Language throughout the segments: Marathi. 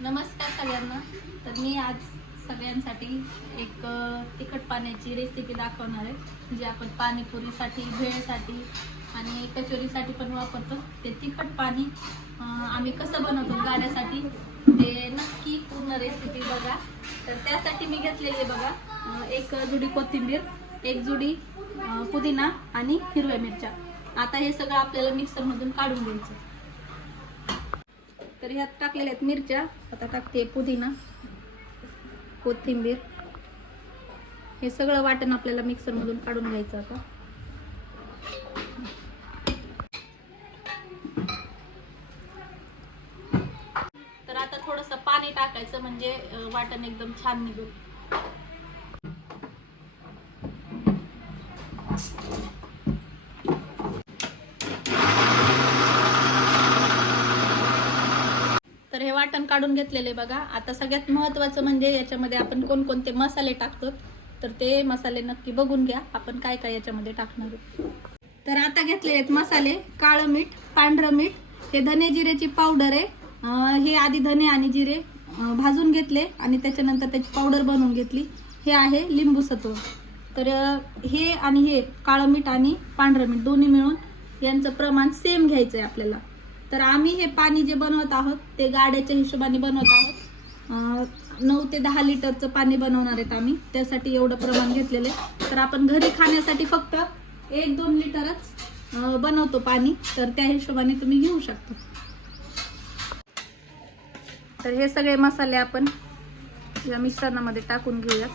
नमस्कार सगळ्यांना. तर मी आज सगळ्यांसाठी एक तिखट पाण्याची रेसिपी दाखवणार आहे. जे आपण पाणीपुरीसाठी भेळसाठी आणि कचोरीसाठी पण वापरतो. ते तिखट पाणी आम्ही कसं बनवतो गाड्यासाठी ते नक्की पूर्ण रेसिपी बघा. तर त्यासाठी मी घेतलेली आहे बघा एक जुडी कोथिंबीर एक जुडी पुदिना आणि हिरव्या मिरच्या. आता हे सगळं आपल्याला मिक्सरमधून काढून घ्यायचं. तर ह्यात टाकलेल्या आहेत मिरच्या. आता टाकते पुदिना कोथिंबीर. हे सगळं वाटण आपल्याला मिक्सरमधून काढून घ्यायचं आता. तर आता थोडंसं पाणी टाकायचं म्हणजे वाटण एकदम छान निघून वाटण काढून घेतलेले बघा. आता सगळ्यात महत्त्वाचं म्हणजे याच्यामध्ये आपण कोणकोणते मसाले टाकतो तर ते मसाले नक्की बघून घ्या. आपण काय काय याच्यामध्ये टाकणार आहोत. तर आता घेतलेले आहेत मसाले. काळं मीठ पांढरं मीठ हे धने जिरेची पावडर आहे. हे आधी धने आणि जिरे भाजून घेतले आणि त्याच्यानंतर त्याची पावडर बनवून घेतली. हे आहे लिंबू सत्व तर हे आणि हे काळं मीठ आणि पांढरं मीठ दोन्ही मिळून यांचं प्रमाण सेम घ्यायचं आहे आपल्याला. तर आम्ही हे पाणी जे बनवत आहोत ते गाड्याच्या हिशोबाने बनवत आहोत. नऊ ते दहा लिटरचं पाणी बनवणार आहेत आम्ही. त्यासाठी एवढं प्रमाण घेतलेलं आहे. तर आपण घरी खाण्यासाठी फक्त एक दोन लिटरच बनवतो पाणी. तर त्या हिशोबाने तुम्ही घेऊ शकता. तर हे सगळे मसाले आपण या मिश्रणामध्ये टाकून घेऊयात.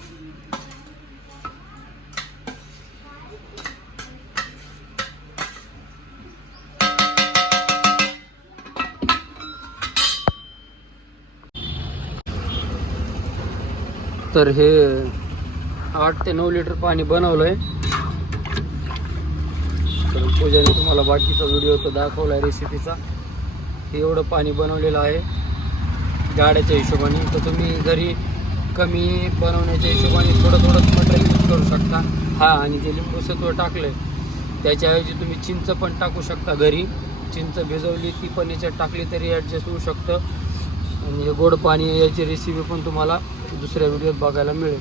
तर हे आठ ते नऊ लिटर पाणी बनवलंय. तर पूजाने तुम्हाला बाकीचा व्हिडिओ तो दाखवलाय रेसिपीचा हे एवढं पाणी बनवलेलं आहे. गाड्याच्या हिशोबाने. तर तुम्ही घरी कमी बनवण्याच्या हिशोबाने थोडं थोडं मटेरियल यूज करू शकता. हा आणि जे लिंबू सत्व आहे त्याच्याऐवजी तुम्ही चिंच पण टाकू शकता घरी. चिंच भिजवली ती पण याच्यात टाकली तरी ॲडजस्ट होऊ शकतं. आणि हे गोड पाणी याची रेसिपी पण तुम्हाला दुसऱ्या व्हिडिओत बघायला मिळेल.